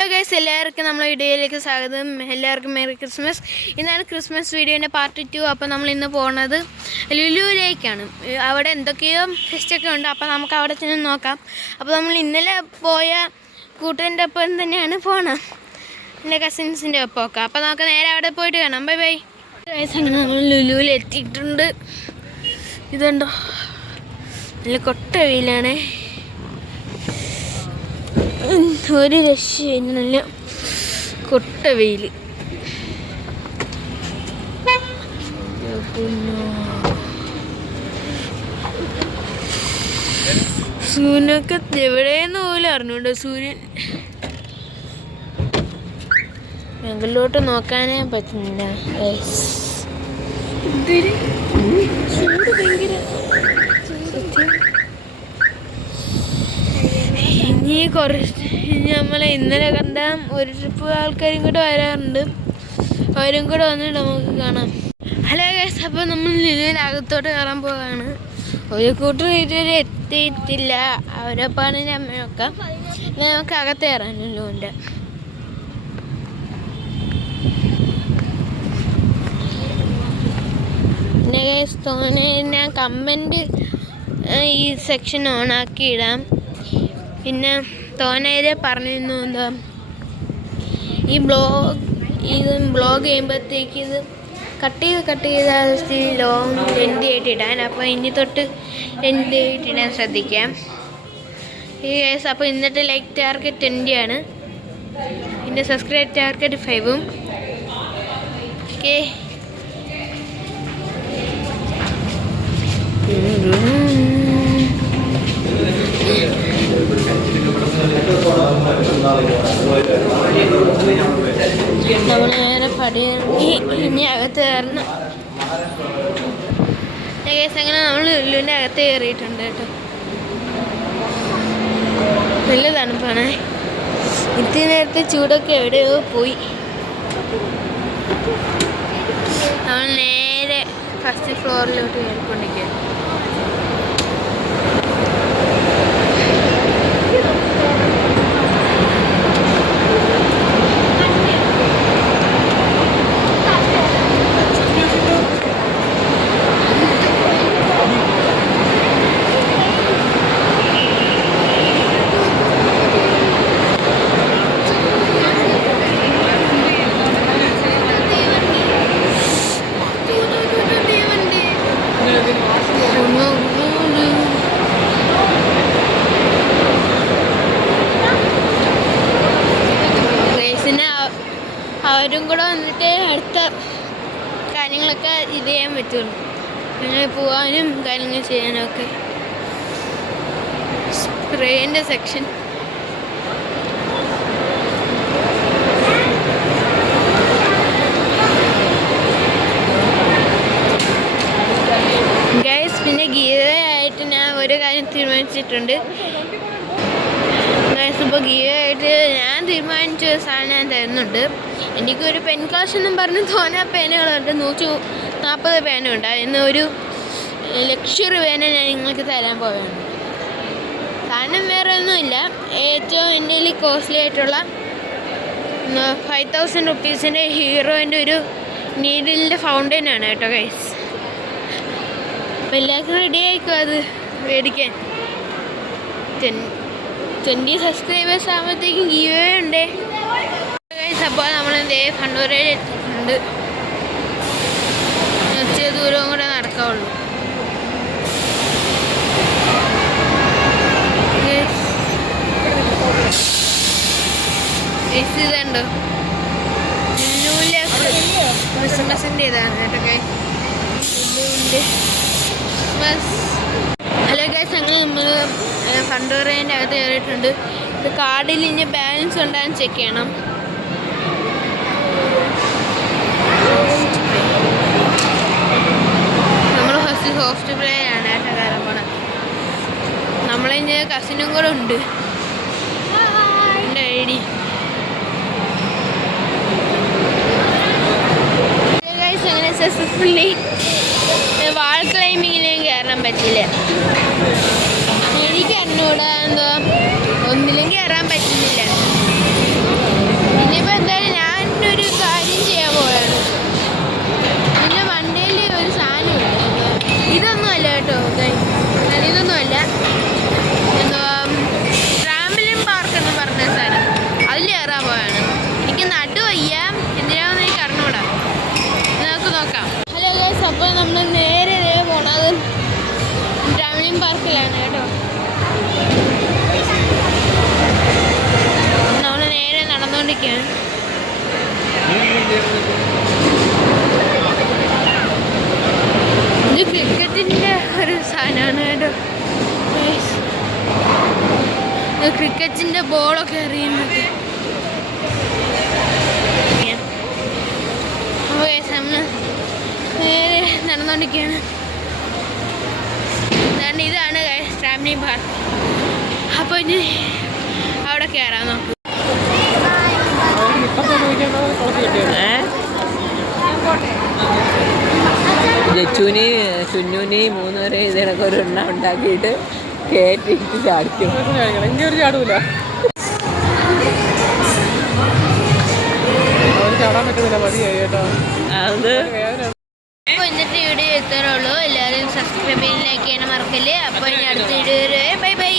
Hello guys, എല്ലാവർക്കും നമ്മളെ വീഡിയോയിലേക്ക് സ്വാഗതം. എല്ലാവർക്കും മേരി ക്രിസ്മസ്. ഇന്നാണ് ക്രിസ്മസ് വീഡിയോൻ്റെ പാർട്ട് 2. അപ്പോൾ നമ്മൾ ഇന്ന് പോകുന്നത് ലുലുവിലേക്കാണ്. അവിടെ എന്തൊക്കെയോ ഫെസ്റ്റൊക്കെ ഉണ്ട്. അപ്പോൾ നമുക്ക് അവിടെ ചെന്ന് നോക്കാം. അപ്പോൾ നമ്മൾ ഇന്നലെ പോയ കൂട്ടുകാരൻ്റെ ഒപ്പം തന്നെയാണ് പോകണം, എൻ്റെ കസിൻസിൻ്റെ ഒപ്പമൊക്കെ. അപ്പോൾ നമുക്ക് നേരെ അവിടെ പോയിട്ട് കാണാം. Bye bye guys. അങ്ങനെ നമ്മൾ ലുലുവിൽ എത്തിയിട്ടുണ്ട്. ഇതുണ്ടോ, നല്ല കൊട്ട വെയിലാണ്, ഒരു രക്ഷയില്ല, നല്ല കൊട്ട വെയിൽ. സൂര്യനൊക്കെ എവിടെയെന്ന് പോലും അറിഞ്ഞൂണ്ടോ. സൂര്യൻ ഞങ്ങളിലോട്ട് നോക്കാനേ പറ്റുന്നില്ല. ചൂട് ഭയങ്കര. ഇനി നമ്മളെ ഇന്നലെ കണ്ട ഒരു ട്രിപ്പ് ആൾക്കാരും കൂടെ വരാറുണ്ട്. അവരും കൂടെ വന്നിട്ട് നമുക്ക് കാണാം. ഹലോ ഗൈസ്, അപ്പോൾ നമ്മൾ ലുലുവിനകത്തോട്ട് കയറാൻ പോവുകയാണ്. ഒരു കൂട്ടർ ഇതുവരെ എത്തിയിട്ടില്ല, അവരപ്പാണ് അമ്മയൊക്കെ. നമുക്ക് അകത്ത് കയറാൻ ലുലുവിൻ്റെ. പിന്നെ ഗൈസ്, തോന്നെ ഞാൻ കമൻറ്റ് ഈ സെക്ഷൻ ഓണാക്കി ഇടാം. പിന്നെ തോനയിലെ പറഞ്ഞിരുന്നു എന്താ, ഈ ബ്ലോഗ് ചെയ്യുമ്പോഴത്തേക്ക് ഇത് കട്ട് ചെയ്ത് ലോങ് ലെന്ത് ആയിട്ട് ഇടാൻ. അപ്പോൾ ഇനി തൊട്ട് ലെന്ത് ആയിട്ട് ഇടാൻ ശ്രദ്ധിക്കാം. ഈ കേസ് അപ്പോൾ ഇന്നത്തെ ലൈക്ക് ടാർഗറ്റ് 20 ആണ്, പിന്നെ സബ്സ്ക്രൈബ് ടാർഗറ്റ് 5. ഓക്കെ, നമ്മൾ നേരെ പടിയിറങ്ങി ഇനി അകത്ത് കയറണം. അങ്ങനെ നമ്മൾ ലുലുവിൻ്റെ അകത്ത് കയറിയിട്ടുണ്ട് കേട്ടോ. വലിയ തണുപ്പാണ്. ഇത്തിരി നേരത്തെ ചൂടൊക്കെ എവിടെയോ പോയി. നമ്മൾ നേരെ ഫസ്റ്റ് ഫ്ലോറിലോട്ട് കയറിക്കൊണ്ടിരിക്കുകയാണ്. അവരും കൂടെ വന്നിട്ട് അടുത്ത കാര്യങ്ങളൊക്കെ ഇത് ചെയ്യാൻ പറ്റുള്ളൂ. അങ്ങനെ പോകാനും കാര്യങ്ങൾ ചെയ്യാനൊക്കെ. സ്പ്രേൻ്റെ സെക്ഷൻ. ഗൈസ്, പിന്നെ ഗീതയായിട്ട് ഞാൻ ഒരു കാര്യം തീരുമാനിച്ചിട്ടുണ്ട്. ഗൈസ്, ഇപ്പോൾ ഗീതയായിട്ട് ഞാൻ തീരുമാനിച്ച സാധനം ഞാൻ തരുന്നുണ്ട്. എനിക്കൊരു പെൻ ക്ലാഷ് എന്നും പറഞ്ഞ് തോന്നാ പേനകളുണ്ട്, 140 പേനുണ്ട്. ഇന്ന് ഒരു ലക്ഷറി പേന ഞാൻ നിങ്ങൾക്ക് തരാൻ പോവുകയാണ്. സാധനം വേറെ ഒന്നുമില്ല, ഏറ്റവും എൻ്റെ കയ്യിൽ കോസ്റ്റ്ലി ആയിട്ടുള്ള 5000 റുപ്പീസിൻ്റെ ഹീറോയിൻ്റെ ഒരു നീഡിലിൻ്റെ ഫൗണ്ടൈനാണ് കേട്ടോ ഗൈസ്. അപ്പോൾ എല്ലാവർക്കും റെഡി ആയിക്കോ അത് മേടിക്കാൻ. 20 സബ്സ്ക്രൈബേഴ്സ് ആകുമ്പോഴത്തേക്കും ഗീവ് ഉണ്ട്. അപ്പോൾ നമ്മൾ ഫണ്ടൂരയിൽ എത്തിയിട്ടുണ്ട്. ഇച്ചിരി ദൂരവും കൂടെ നടക്കാവുള്ളൂ. ഇതുണ്ടോ, ലുലുവിലെ ക്രിസ്മസിൻ്റെ ഇതാണ് കേട്ടോ ഗൈസ്. ഹലോ ഗൈസ്, അങ്ങനെ നമ്മൾ ഫണ്ടൂരേൻ്റെ അകത്ത് കയറിയിട്ടുണ്ട്. ഇത് കാർഡിൽ ഇനി ബാലൻസ് ഉണ്ടാകാൻ ചെക്ക് ചെയ്യണം. നമ്മൾ ഫസ്റ്റ് സോഫ്റ്റ് പ്ലേ ആണ് കേട്ടോ കയറാൻ പോണത്. നമ്മളിനി കസിനും കൂടെ ഉണ്ട്, എൻ്റെ ഐ ഡി. അങ്ങനെ സക്സസ്ഫുള്ളി വാൾ ക്ലൈമ്പിങ്ങിലും കയറാൻ പറ്റില്ല. എനിക്ക് എന്നോട് എന്തോ ഒന്നിലും കയറാൻ പറ്റുന്നില്ല. കയറാൻ പോവാണ്. എനിക്ക് നടു വയ്യ, എന്തിനാണെന്ന് എനിക്ക് അറിഞ്ഞൂടാ. നമുക്ക് നോക്കാം. ഹലോ ഗൈസ്, അപ്പോൾ നമ്മൾ നേരെ പോണത് ട്രാവലിംഗ് പാർക്കിലാണ് കേട്ടോ. നമ്മൾ നേരെ നടന്നുകൊണ്ടിരിക്കുകയാണ്. ഇത് ക്രിക്കറ്റിൻ്റെ ഒരു സാധനമാണ് കേട്ടോ. ക്രിക്കറ്റിൻ്റെ ബോളൊക്കെ എറിയുന്നത്. നമ്മൾ നേരെ നടന്നുകൊണ്ടിരിക്കുകയാണ്. ഇതാണ് ട്രാവലിംഗ് പാർക്ക്. അപ്പോൾ ഇനി അവിടെ കയറാൻ നോക്കും. ജച്ചുവിന് ചുന്നുവിന് 3 പേരെ ഇതിനൊക്കെ ഒരു എണ്ണ ഉണ്ടാക്കിയിട്ട് കയറ്റിട്ട് ചാടിക്കും. ഒരു ചാടൂല, ചാടാൻ പറ്റുന്നില്ല, മതിയായി കേട്ടോ. അത് അപ്പോൾ ഇന്നത്തെ വീഡിയോ എത്തുന്നുള്ളൂ. എല്ലാവരും സബ്സ്ക്രൈബ് ചെയ്യാൻ, ലൈക്ക് ചെയ്യാൻ മറക്കല്ലേ. അപ്പോൾ ഇനി അടുത്ത വീഡിയോ, ബൈ ബൈ.